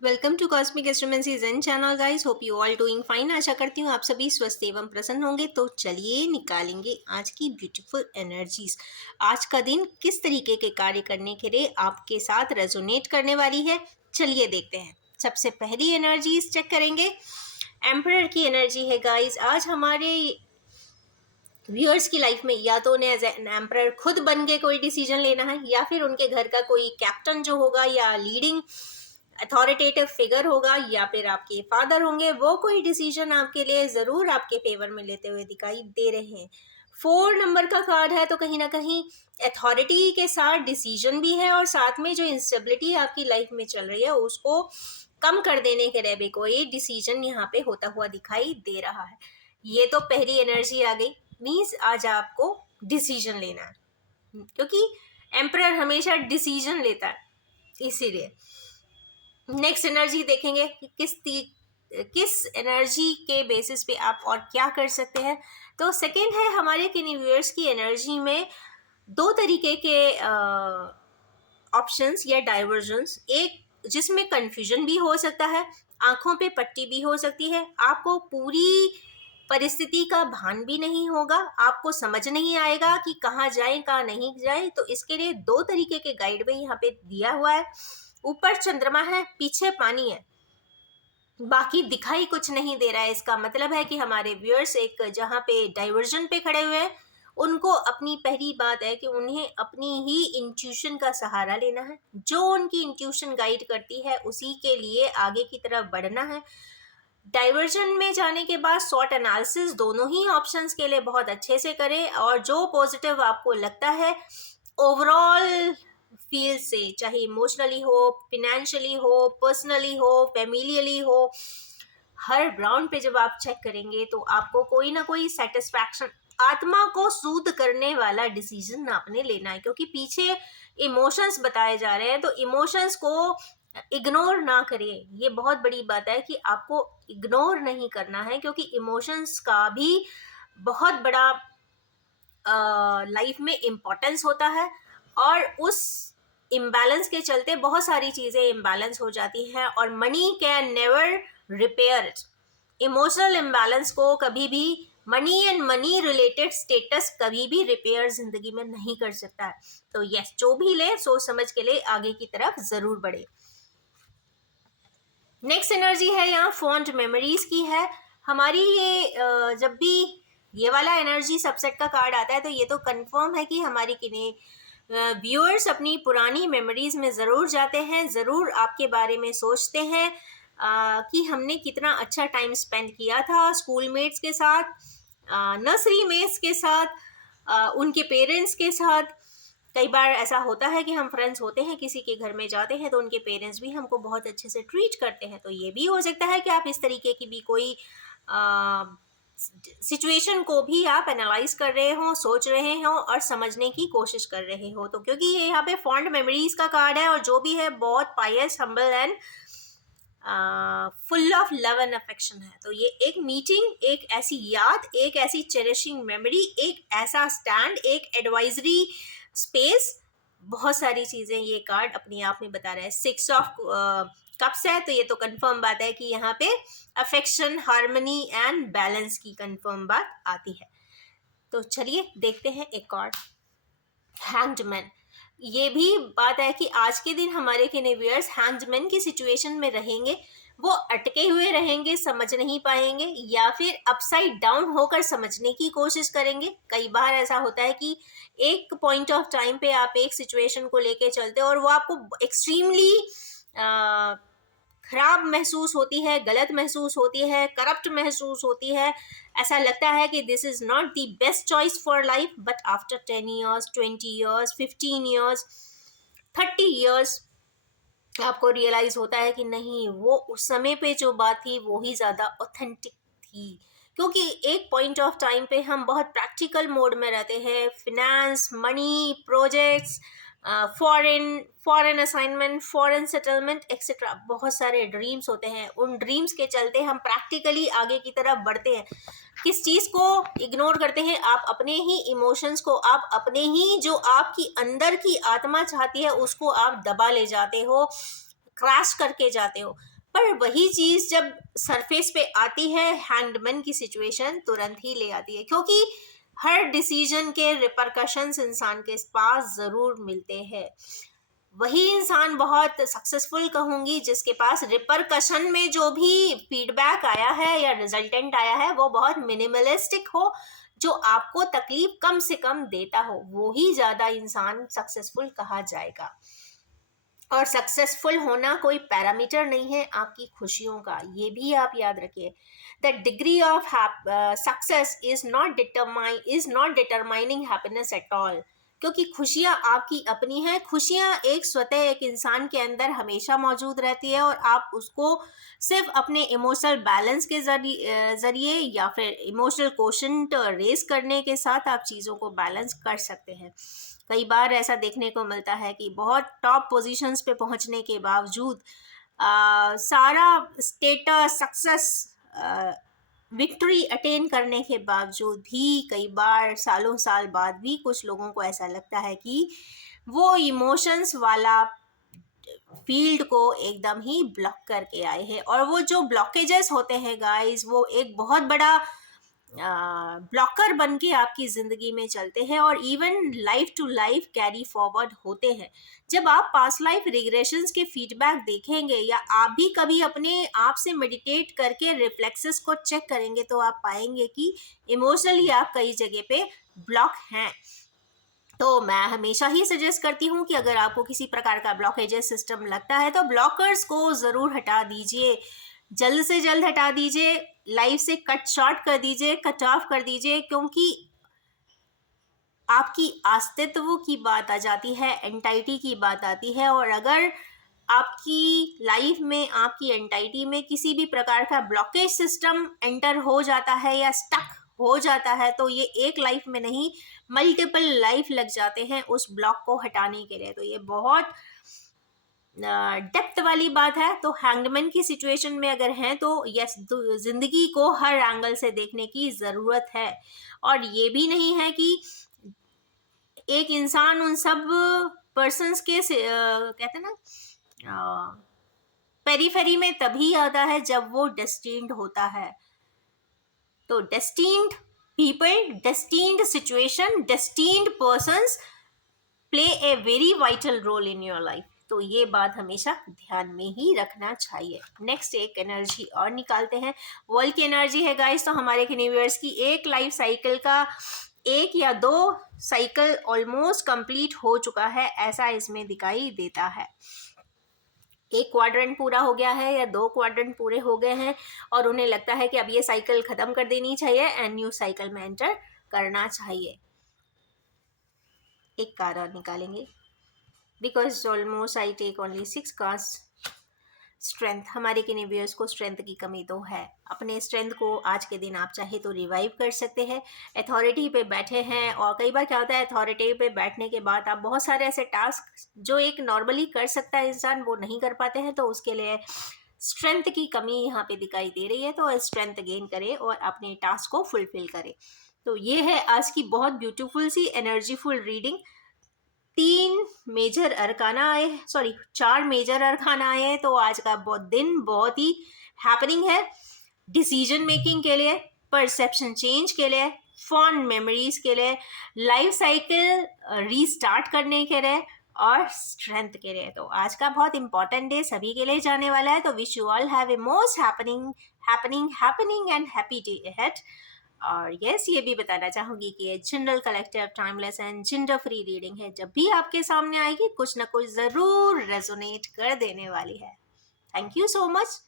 Welcome to Cosmic Astromancy Zen channel guys. Hope you all doing fine. आशा करती हूँ आप सभी स्वस्थ एवं प्रसन्न होंगे। तो चलिए निकालेंगे आज की ब्यूटीफुल एनर्जीज। आज का दिन किस तरीके के कार्य करने के लिए आपके साथ रेजोनेट करने वाली है, चलिए देखते हैं। सबसे पहली एनर्जीज चेक करेंगे। एम्परर की एनर्जी है गाइस। आज हमारे व्यूअर्स की लाइफ में या तो उन्हें एज एन एम्परर खुद बन के कोई डिसीजन लेना है, या फिर उनके घर का कोई कैप्टन जो होगा या लीडिंग अथॉरिटेटिव फिगर होगा, या फिर आपके फादर होंगे, वो कोई डिसीजन आपके लिए ज़रूर आपके फेवर में लेते हुए दिखाई दे रहे हैं। 4 नंबर का कार्ड है, तो कहीं ना कहीं अथॉरिटी के साथ डिसीजन भी है, और साथ में जो इंस्टेबिलिटी आपकी लाइफ में चल रही है उसको कम कर देने के लिए भी कोई डिसीजन यहाँ पे होता हुआ दिखाई दे रहा है। ये तो पहली एनर्जी आ गई। मीन्स आज आपको डिसीजन लेना है, क्योंकि एम्परर हमेशा डिसीजन लेता है, इसीलिए। नेक्स्ट एनर्जी देखेंगे कि किस एनर्जी के बेसिस पे आप और क्या कर सकते हैं। तो सेकंड है हमारे यूनिवर्स की एनर्जी में दो तरीके के ऑप्शंस या डाइवर्जन्स। एक जिसमें कंफ्यूजन भी हो सकता है, आंखों पे पट्टी भी हो सकती है, आपको पूरी परिस्थिति का भान भी नहीं होगा, आपको समझ नहीं आएगा कि कहाँ जाए कहाँ नहीं जाए। तो इसके लिए दो तरीके के गाइड भी यहाँ पे दिया हुआ है। ऊपर चंद्रमा है, पीछे पानी है, बाकी दिखाई कुछ नहीं दे रहा है। इसका मतलब है कि हमारे व्यूअर्स एक जहाँ पे डाइवर्जन पे खड़े हुए हैं, उनको अपनी पहली बात है कि उन्हें अपनी ही इंट्यूशन का सहारा लेना है। जो उनकी इंट्यूशन गाइड करती है उसी के लिए आगे की तरफ बढ़ना है। डाइवर्जन में जाने के बाद सॉट एनालिसिस दोनों ही ऑप्शंस के लिए बहुत अच्छे से करें, और जो पॉजिटिव आपको लगता है ओवरऑल फील्ड से, चाहे इमोशनली हो, फिनेंशियली हो, पर्सनली हो, फैमिलियली हो, हर ग्राउंड पे जब आप चेक करेंगे तो आपको कोई ना कोई सेटिस्फैक्शन, आत्मा को सूद करने वाला डिसीजन आपने लेना है। क्योंकि पीछे इमोशंस बताए जा रहे हैं, तो इमोशंस को इग्नोर ना करिए। ये बहुत बड़ी बात है कि आपको इग्नोर नहीं करना है, क्योंकि इमोशंस का भी बहुत बड़ा लाइफ में इम्पोर्टेंस होता है। और उस इम्बैलेंस के चलते बहुत सारी चीज़ें इम्बैलेंस हो जाती हैं, और money can never repair it. Emotional imbalance को कभी भी money and money related status कभी भी रिपेयर जिंदगी में नहीं कर सकता है। तो यस, जो भी ले सोच समझ के ले, आगे की तरफ जरूर बढ़े। नेक्स्ट एनर्जी है यहाँ फॉन्ड मेमोरीज की है। हमारी ये जब भी ये वाला एनर्जी सबसेट का कार्ड आता है, तो ये तो कंफर्म है कि हमारी किन्हीं व्यूअर्स अपनी पुरानी मेमोरीज में ज़रूर जाते हैं, ज़रूर आपके बारे में सोचते हैं कि हमने कितना अच्छा टाइम स्पेंड किया था स्कूल मेट्स के साथ, नर्सरी मेट्स के साथ, उनके पेरेंट्स के साथ। कई बार ऐसा होता है कि हम फ्रेंड्स होते हैं, किसी के घर में जाते हैं, तो उनके पेरेंट्स भी हमको बहुत अच्छे से ट्रीट करते हैं। तो ये भी हो सकता है कि आप इस तरीके की भी कोई सिचुएशन को भी आप एनालाइज कर रहे हो, सोच रहे हो और समझने की कोशिश कर रहे हो। तो क्योंकि ये यहाँ पे फॉन्ड मेमोरीज का कार्ड है, और जो भी है बहुत pious, humble and full of love and affection है। तो ये एक मीटिंग, एक ऐसी याद, एक ऐसी चेरिशिंग मेमोरी, एक ऐसा स्टैंड, एक एडवाइजरी स्पेस, बहुत सारी चीज़ें ये कार्ड अपने आप में बता रहा है। 6 ऑफ कप्स है, तो ये तो कंफर्म बात है कि यहाँ पे अफेक्शन, हार्मनी एंड बैलेंस की कंफर्म बात आती है। तो चलिए देखते हैं एक कार्ड, हैंग्ड मैन। ये भी बात है कि आज के दिन हमारे व्यूअर्स हैंग्ड मैन की सिचुएशन में रहेंगे। वो अटके हुए रहेंगे, समझ नहीं पाएंगे, या फिर अपसाइड डाउन होकर समझने की कोशिश करेंगे। कई बार ऐसा होता है कि एक पॉइंट ऑफ टाइम पे आप एक सिचुएशन को लेके चलते हो और वो आपको एक्सट्रीमली खराब महसूस होती है, गलत महसूस होती है, करप्ट महसूस होती है। ऐसा लगता है कि this is not the best choice for life, but after 10 years, 20 years, 15 years, 30 years आपको रियलाइज होता है कि नहीं, वो उस समय पे जो बात थी वो ही ज़्यादा ऑथेंटिक थी। क्योंकि एक पॉइंट ऑफ टाइम पे हम बहुत प्रैक्टिकल मोड में रहते हैं। Finance, money, projects, foreign foreign assignment, foreign settlement etcetera, बहुत सारे ड्रीम्स होते हैं। उन ड्रीम्स के चलते हम प्रैक्टिकली आगे की तरफ बढ़ते हैं। किस चीज़ को इग्नोर करते हैं? आप अपने ही इमोशंस को, आप अपने ही जो आपकी अंदर की आत्मा चाहती है उसको आप दबा ले जाते हो। क्रैश करके जाते हो। पर वही चीज़ जब सरफेस पे आती है, हैंगमैन की सिचुएशन तुरंत ही ले आती है, क्योंकि हर डिसीजन के रिपरकशंस इंसान के पास ज़रूर मिलते हैं। वही इंसान बहुत सक्सेसफुल कहूँगी जिसके पास रिपरकशन में जो भी फीडबैक आया है या रिजल्टेंट आया है वो बहुत मिनिमलिस्टिक हो, जो आपको तकलीफ कम से कम देता हो, वो ही ज़्यादा इंसान सक्सेसफुल कहा जाएगा। और सक्सेसफुल होना कोई पैरामीटर नहीं है आपकी खुशियों का, ये भी आप याद रखिए। The degree of success is not determining happiness at all, क्योंकि खुशियाँ आपकी अपनी हैं। खुशियाँ एक स्वतः एक इंसान के अंदर हमेशा मौजूद रहती है, और आप उसको सिर्फ अपने इमोशनल बैलेंस के जरिए या फिर इमोशनल कोशेंट रेस करने के साथ आप चीज़ों को बैलेंस कर सकते हैं। कई बार ऐसा देखने को मिलता है कि बहुत टॉप पोजीशंस पे पहुंचने के बावजूद सारा स्टेटस, सक्सेस, विक्ट्री अटेन करने के बावजूद भी कई बार सालों साल बाद भी कुछ लोगों को ऐसा लगता है कि वो इमोशंस वाला फील्ड को एकदम ही ब्लॉक करके आए हैं। और वो जो ब्लॉकेजेस होते हैं गाइस, वो एक बहुत बड़ा ब्लॉकर बन के आपकी ज़िंदगी में चलते हैं और even life to life carry forward होते हैं। जब आप पास्ट लाइफ रिग्रेशंस के फीडबैक देखेंगे या आप भी कभी अपने आप से मेडिटेट करके रिफ्लेक्सेस को चेक करेंगे तो आप पाएंगे कि इमोशनली आप कई जगह पे ब्लॉक हैं। तो मैं हमेशा ही सजेस्ट करती हूँ कि अगर आपको किसी प्रकार का ब्लॉकेजेस सिस्टम लगता है तो ब्लॉकर्स को ज़रूर हटा दीजिए, जल्द से जल्द हटा दीजिए, लाइफ से कट शॉर्ट कर दीजिए, कट ऑफ कर दीजिए, क्योंकि आपकी अस्तित्व की बात आ जाती है, एंटाइटी की बात आती है। और अगर आपकी लाइफ में, आपकी एंटाइटी में किसी भी प्रकार का ब्लॉकेज सिस्टम एंटर हो जाता है या स्टक हो जाता है तो ये एक लाइफ में नहीं, मल्टीपल लाइफ लग जाते हैं उस ब्लॉक को हटाने के लिए। तो ये बहुत डेप्थ वाली बात है। तो हैंगमैन की सिचुएशन में अगर हैं तो यस, जिंदगी को हर एंगल से देखने की ज़रूरत है। और ये भी नहीं है कि एक इंसान उन सब पर्सन्स के कहते हैं ना पेरीफेरी में तभी आता है जब वो डेस्टिन्ड होता है। तो destined people, destined situation, destined persons play a very vital role in your life. तो ये बात हमेशा ध्यान में ही रखना चाहिए। नेक्स्ट एक एनर्जी और निकालते हैं, वर्ल्ड की एनर्जी है गाइस। तो हमारे यूनिवर्स की एक लाइफ साइकिल का 1 या 2 साइकिल ऑलमोस्ट कंप्लीट हो चुका है, ऐसा इसमें दिखाई देता है। एक क्वाड्रेंट पूरा हो गया है या 2 क्वाड्रेंट पूरे हो गए हैं और उन्हें लगता है कि अब ये साइकिल खत्म कर देनी चाहिए एंड न्यू साइकिल में एंटर करना चाहिए। एक कार्ड और निकालेंगे, because almost I take only 6 cards. Strength, हमारे यूनिवर्स को स्ट्रेंथ की कमी तो है। अपने स्ट्रेंथ को आज के दिन आप चाहे तो रिवाइव कर सकते हैं। अथॉरिटी पे बैठे हैं और कई बार क्या होता है, अथॉरिटी पे बैठने के बाद आप बहुत सारे ऐसे टास्क जो एक नॉर्मली कर सकता है इंसान वो नहीं कर पाते हैं, तो उसके लिए स्ट्रेंथ की कमी यहाँ पे दिखाई दे रही है। तो स्ट्रेंथ गेन करें और अपने टास्क को फुलफिल करें। तो ये है आज की बहुत ब्यूटीफुल सी एनर्जीफुल रीडिंग। 4 मेजर अरकाना आए हैं। तो आज का दिन बहुत ही हैपनिंग है, डिसीजन मेकिंग के लिए, परसेप्शन चेंज के लिए, फॉन्ड मेमोरीज के लिए, लाइफ साइकिल रीस्टार्ट करने के लिए और स्ट्रेंथ के लिए। तो आज का बहुत इंपॉर्टेंट डे सभी के लिए जाने वाला है। तो wish you all have a most happening and happy day ahead. और यस, ये भी बताना चाहूँगी कि ये general, collective, timeless and gender free reading है। जब भी आपके सामने आएगी कुछ ना कुछ ज़रूर रेजोनेट कर देने वाली है। Thank you so much.